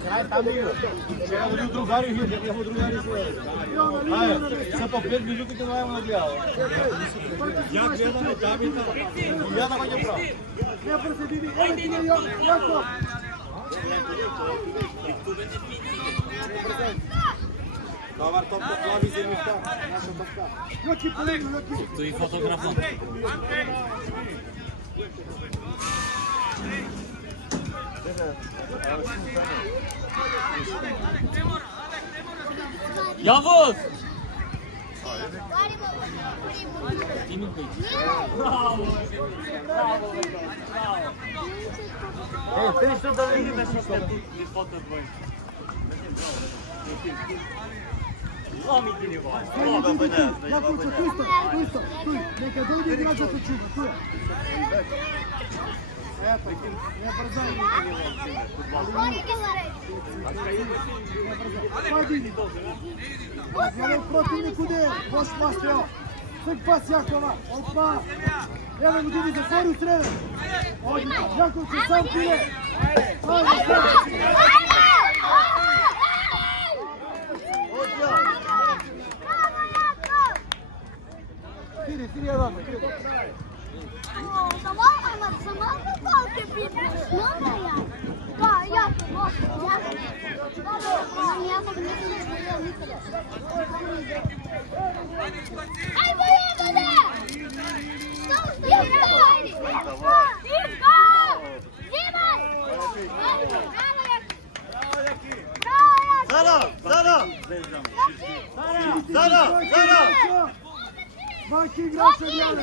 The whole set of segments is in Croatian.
Kraj tam igra. Вчера били другари, бяха другари се по 5 минути ќе најавам на гледало. Ја гледам на Давида. Ја да мање право. Ја преседи, еве ти не јако. Кавар топка плави земјата, наша топка. Јаки полегна, јаки. Тој и фотографот. Јавоз! Браво! Браво! Ти што да видиш што И фото твој. Ломи ти него. Јако, туј, нека дојде играчот од чува, туј. Ето, не брзај. Пади. Гледај противник уде, бош пастео. Свег пас Јакова, опа. Еве го диди, затвори у среда. Оди, Јаков ќе сам пире. Тири јадам, тири. Маки играч одјаве.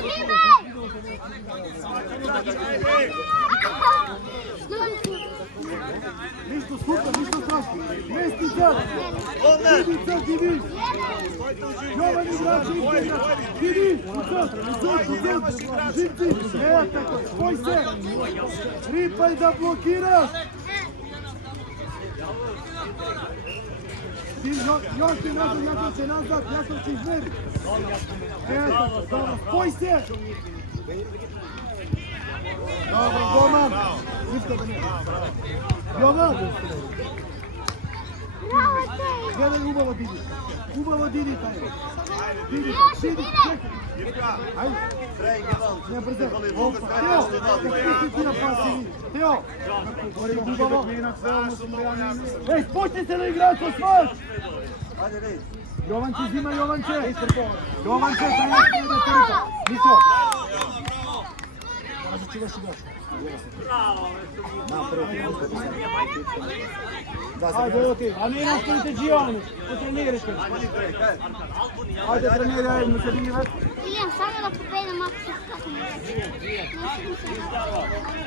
Ништо супер, ништо страшно. Мести цел. Диди цел, диди. Јован играч, диди. Цел. Живци. Ето, спој се. Рипај да блокираш. Још ти назад, Јаков се назад, Јаков се измери. Ето, добро, спој се. Добро, голман. Ништо да не. Јован. Гледај убаво диди. Убаво диди тај. Диди, чекай. Ајде. Не брзај. Тео, какви ти на паси? Тео. Убаво. Еј, спочни се на играчот, смаш! Јованче, зима Јованче! Јованче, трајаш да трпа. Мисо! Мора да чуваш играч. Ајде, окей. А не наставите Джијони. Ти тренираш кај. Ајде, тренирај, му се дигни век. Илијан, само да победам ако се скакам.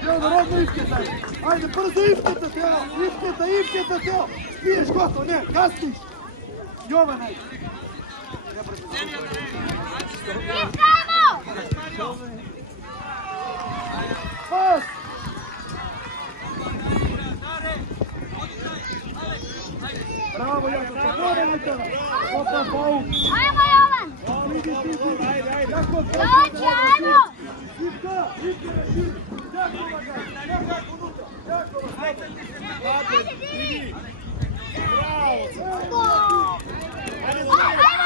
Тео, родно ивкета. Ајде, брзо ивкета, Тео. Ивкета, Тео. Спиеш готово, не, касниш. Јован, ајде. Ивкамо! Пас! Браво, Јаков, добре на тебе. Опа, паук. Ајмо, Јован! Иди, Јаков, Дојди, ајмо! Ивка, Јакова гай, Јаков унутра, Јакова, Ајде, диди! Браво! Ајмо!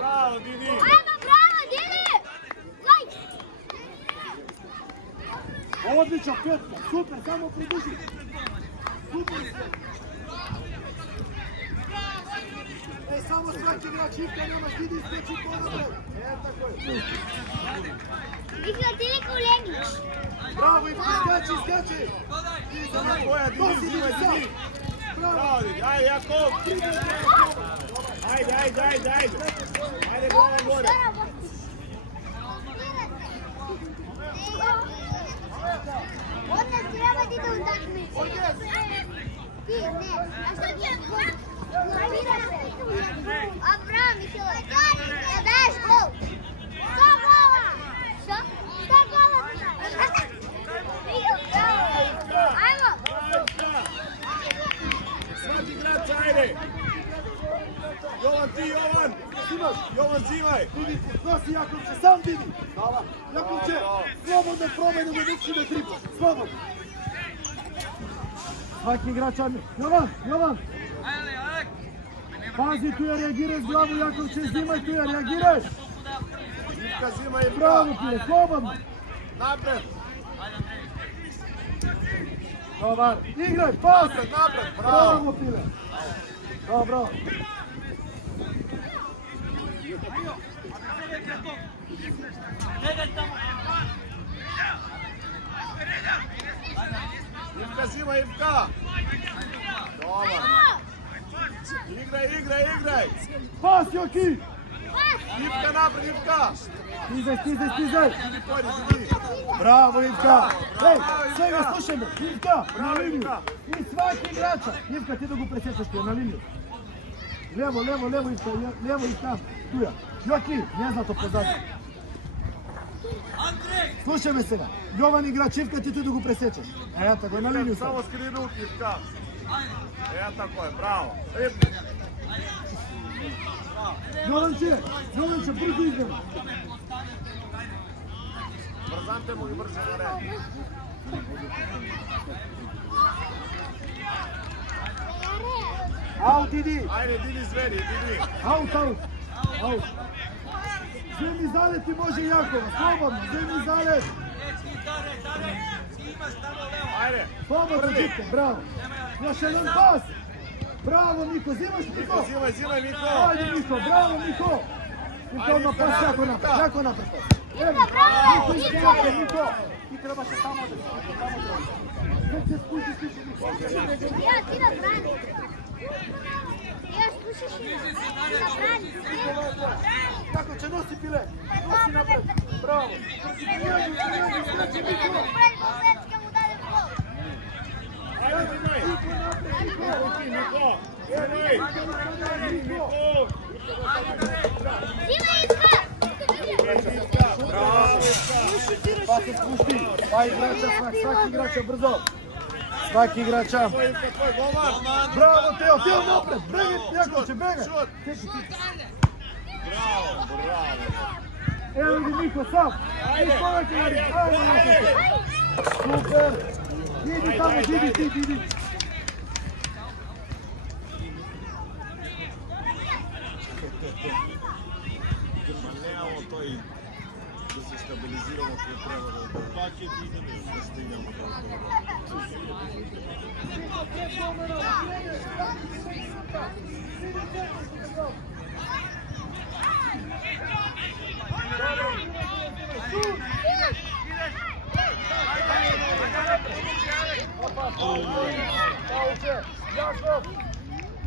Браво, Диди! Одлично, Петко, супер, само продължи. Супер! Ей, само сваки играч, Ивка, нямаш Диди, скачи по-добре. Така е. Ивка, ти ли колеги? Браво, Ивка, скачи! Диди, Диди! Браво, Диди! Ајде, Јаков! Ајде! Ајде, горе! Однес треба да иде удакмица. Ти, не. А што ти е? Авраам, Михайлов. Idi Jovan! Jovan, zimaj! Vidi, nosi Jakovče, sam vidi. Jakovče, slobodno probaj da dođi do tripa. Slobodno. Svaki igrač odmah. Jovan! Pazi, tu je reagiraj s glavu, Jakovče, zimaj tu je, reagiraj! Ivka, zimaj Ivka! Bravo, pije, slobodno! Napred! Dobar, igraj, pas! Napred, Bravo, pile! Dobro! Ivka, zimaj Ivka! Dobar! Igraj! Pas, Joki! Ivka, napred, Ivka! Stizaj! Bravo, Ivka! Ej, svega slušaj me! Ivka, na liniju! I svaki igrača! Ivka, ti da go presječaš ti, na liniju! Levo, Ivka, levo i tam, tuja! Joki, ne zna to pozadnje! Slušaj me сега! Jovan igrač, Ivka, ti da go presječaš! Evo tako, na liniju sam! Samo skri ruki, Ivka! Evo tako je, bravo! Jovanče, brzo idemo! Brzante mu i brže na red. Аут, иди! Ajde, Didi zveri, Didi! Аут! Zemlji zaleti može Jakova, slobodno, zemlji zalet! Ajde! Slobodno, Živko, bravo! Još jedan pas! Bravo, Miko, zimaš Miko! Zimaj, Miko! Ajde, Miko, bravo, Miko! Miko, odmah pas, jako napred pas! Evo, bravo, Miko, izgledate, Miko! Ti trebaš se samo odeti, Kad se spustiš, više Miko! Ja, ti da brani. Ja, slušaš ti da brani. Kako će nosi pile? Nosi napred! Bravo! Sreći Miko! Pa se spušti, pa igrača svaki igrača brzo. Svaki igrača. Bravo Teo napred, begaj, Jakovče, begaj. Evo vidi Niko sam. Niko već je ajmo Jakovče. Super. Idi tamo, idi. Nemamo to i da se stabiliziramo koje treba da stignemo do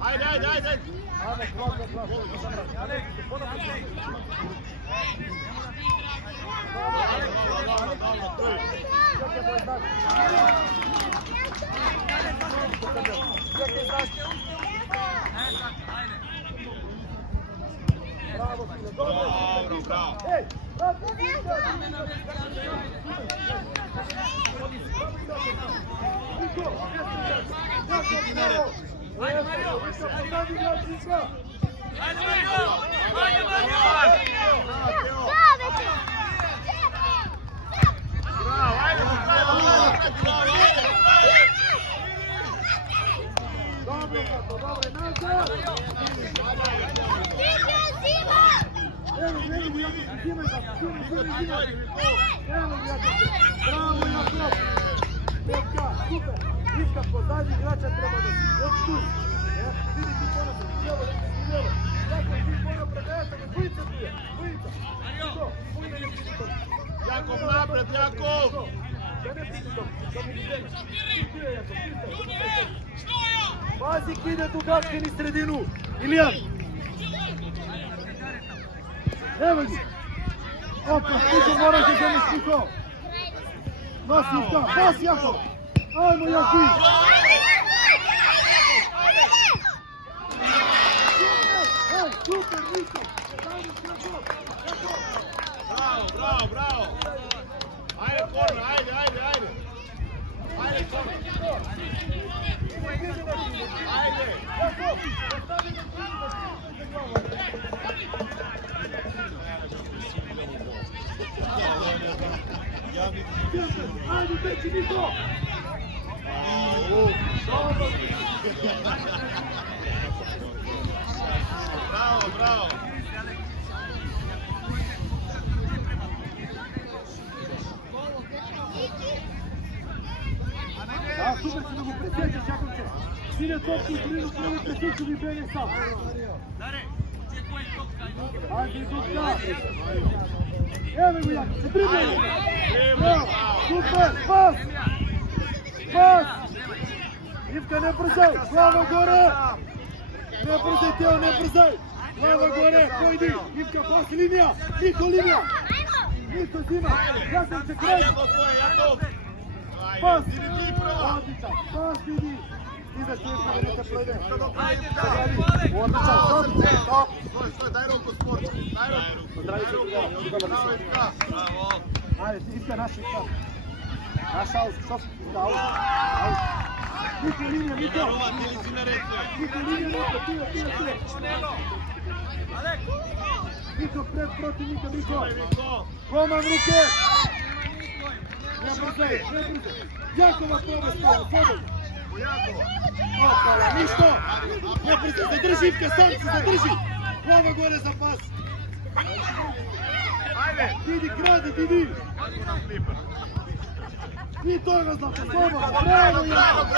Ajde! Bravo! Ej, Ivka, pozadnji igrača treba da si od tu. Vidi ti ponosno, lijevo. Jakov, ti ponosno predajete, bujica tu je, bujica. Jakov napred, Jakov! Pazi, ide dugačke ni sredinu. Ilijan. Evo gi. Opa, Stiko, moraš da želiš Stiko. Nosi Ivka, pas Jakov. Ajmo Jaki. Super, Niko. Bravo! Ajde, korner, ajde! Ajde, korner! Ajde, teči Niko! Bravo, bravo. Да, супер си да го пресечеш, Јаковче. Сине топку и прилу пресечу ви бене сам. Ajde, Дудка. Еве го Јаковче, дрибне. Браво, супер, пас. Пас. Ивка, не брзај, глава горе. Не брзај, Тео, не брзај. Глава горе, појди. Ивка, пас, линија. Нито линија. Нито зима. Јаковче, крај. Пас! Одличан! Пас, Диди! Иде ти Ивка, да не те пройде. Одличан, стоп! Стой, дай руку спорт. Дай руку. Здрави се тогава. Браво, Ивка. Браво. Ајде, Ивка, наша Ивка. Наша аут, стоп. Аут. Аут. Нито линија, Нито. Нито линија, Нито. Тие. Нито пред против Нито. Коман руке! Не брзај, не брзај. Јакова победа, Опала, ништо. Не брзај, задржи Ивка, сам се задржи. Глава горе за пас. Диди, кради, Диди. И тога, Злато, слободно. Браво, Јако.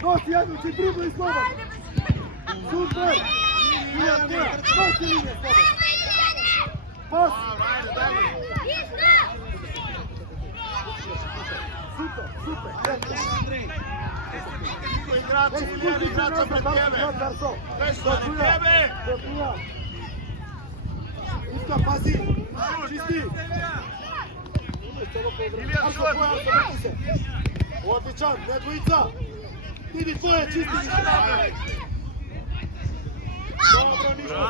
Доти, Јаковче, дрибла и слободно. Супер. Пас и линија, слободно. Пас. Супер, супер. Играча пред тебе. Нещо на тебе. Ивка, пази. Чисти. Одличан, не двојица. Иди твоје, чисти. Добро, ништо.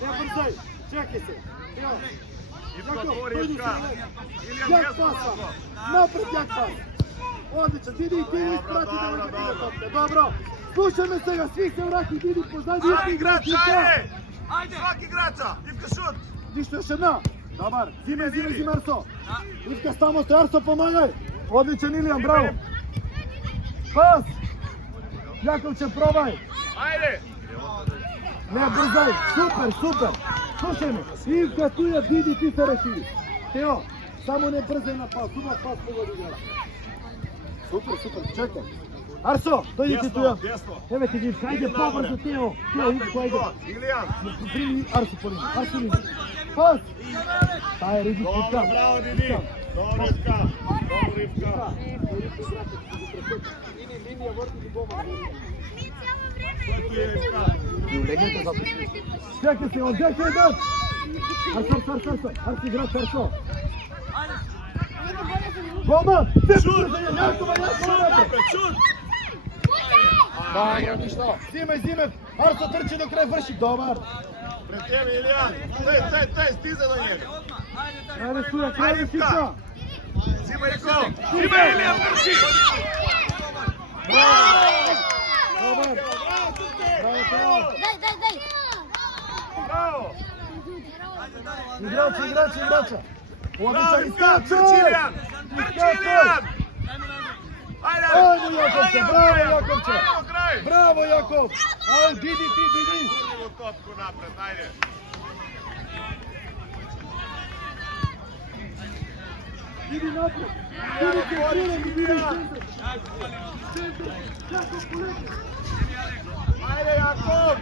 Не брзај, чекај се. Јак паса, напред јак пас. Одличан, Диди, ти го испрати да го биде топка. Добро, слушаме сега, сви се врати, Диди, позади. Сваки играч, ајде! Сваки играча, Ивка шут! Ништо еш една. Добар, зиме, Арсо. Ивка, само стој, Арсо, помагај. Одличан, Илијан, браво. Пас. Јаковче, пробај. Ајде! Не брзај, супер. Слушај ме, Ивка, туја, Диди, ти се решили. Тео, само не брзај на пас, убав пас погоди игра. Супер, чекај. Арсо, дојди ти туја. Еве ти Ивка, ајде побрзо, Тео. Тео, Ивка, ајде. Илијан! Прими Арсо по линија, Арсо линија. Пас! Тај е Ривик, Ивка. Браво, Диди! Добро, Ивка! Линија врти ги бома. Чекай се, одекај дат! Арсо, играч, Арсо. Бома! Јакова! Шут! Зиме! Арсо трчи до крај, врши, добар! Пред тебе, Илијан! Те, стиза до njega! Ајде, туја, крај, Ивка! Зима Илијан, трчи! Добар! Дай. Браво! Играча! Браво, Одличан, Ивка! искачај! Трчи, Илијан! Ајде! Ајде, Јаковче, браво, Јаковче! Ајде, крај! Браво, Јаков! Ајде, Диди! Evo topku napred, ajde! Idi napred! Idi centriran, idi centar! Centar! Jakov, poleti! Ajde, Jakov!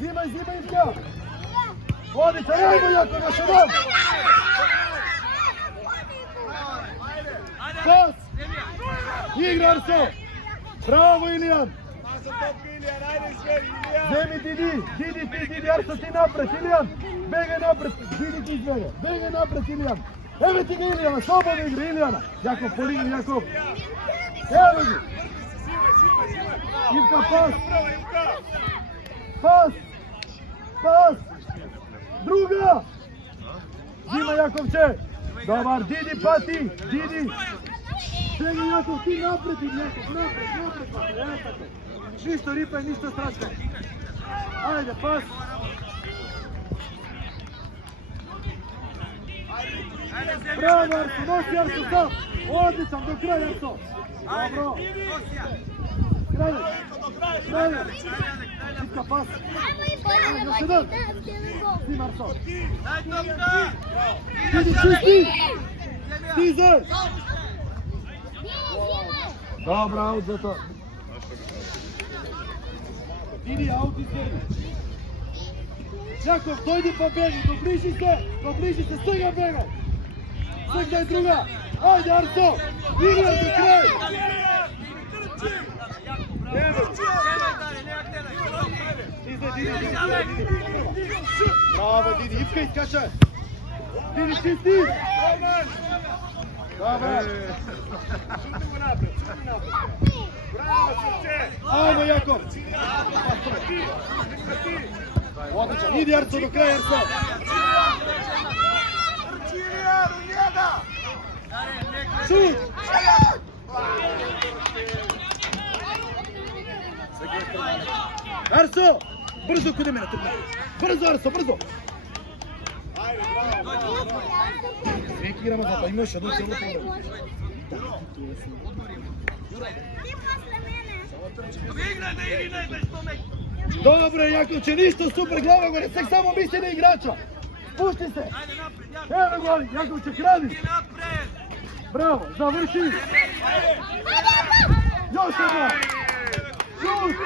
Зимай, Ивка! Одите, ajmo Jako, još jedan! Pas! Igra Arso! Bravo Ilijan! Zemi Didi, Arso ti napred, Ilijan! Begaj napred, Didi ti izbjega, begaj napred Ilijan! Evo ti ga Ilijana, slobodno igra Ilijana! Jakov, poligni Jakov! Evo ga! Ivka, pas! Pas! Pas! Druga! Zima Jakovče! Dobar, Didi pati! Didi! Čega Jakov, ti napred, Jakov, napred! Evo tako! Ništa ripaj, ništa strašno! Ajde, pas! Bravo Arso, nosi Arso sam! Odličan, do kraja Arso! Dobro! Kraj! Ivka, pas! Još jedan! Sim Arso! Didi, čisti! Stizaj! Dobro, aut za to! Didi, aut iz tebi! Jakov, dojdi pa begi, dobliži se, svega begaj! Svegdaj druga! Ajde Arso! Igra za kraj! Didi! Bravo Didi, Ivka iskače! Didi, čisti! Dobro! Ajmo Jakov! Odličan, idi Arso do kraja Arso! Šut! Arso! Brzo kod mene, brzo Arso, brzo! Sve igramo za to, imaš jednu cijelu povredu. Dobro, Jakovče, ništa super, glava gore, tek samo misli na igrača. Spušti se. Evo goli, Jakovče, kradi. Bravo, završi. Još jedno. Šut.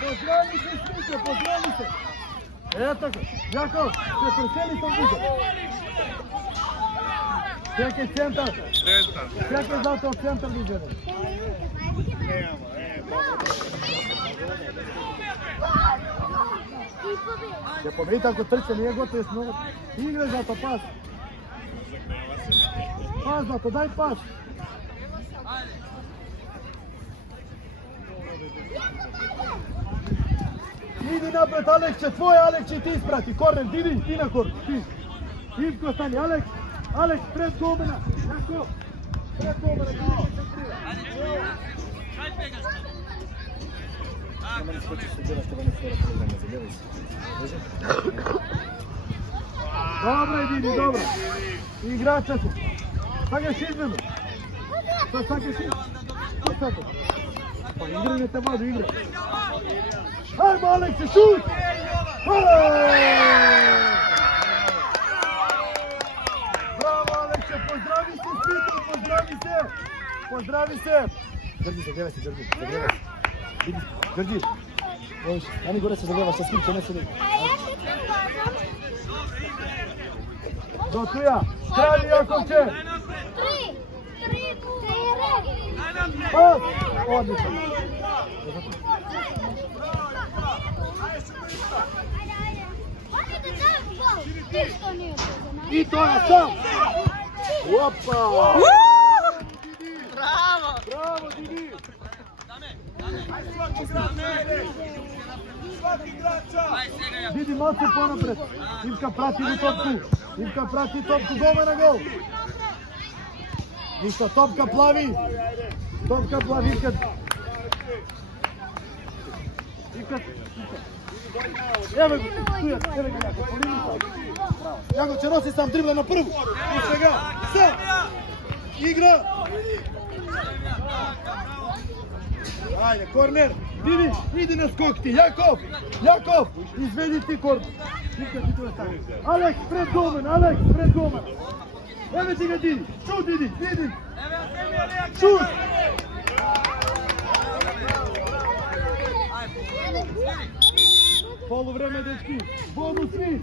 Pozdravi se sviđa, pozdravi se. Evo tako, Jakov, se preseli sam bliže. Čekaj centar. Čekaj zato centar bliže. Je pobedi ako trče, nije gotovo s mnogo. Igra zato, pas. Pas zato, daj pas. Idi napred, Alekče, tvoj Alekče ti isprati, korner, Didi, ti na korner, ti. Ivko stani, Aleks, pred golmana, Jako, pred golmana, Dobro je Didi, dobro. Igrača su. Sad ga šizmemo. Sad ga šizmemo. Pa igrajte malo, igra. Ajmo Alekse, šut! Bravo Alekse, pozdravi se sviđu, pozdravi se! Drži, zagrevaj se, Drži. Ani gore se zagrevaš sa sviđu, ne se ne. Do tuja, kralj Jakovče! 3! Pas! Odlično! I to je sam! Opa! Bravo Didi! Didi macu ponapred! Ivka prati u topku, gome na gol! Ništa, topka plavi! Ivka Викат. Еве го, стојат, еве го Јако, полини сам. Јако ќе носи сам дрибла на прву. И сега, сам. Игра. Ајде, корнер. Диди, иди на скок ти. Јаков, изведи ти корнер. Викат ти тоа тамо. Алекс, пред голмен. Еве ти ga Диди. Шут, Диди. Шут. Полувреме, дечки. Бонус 3.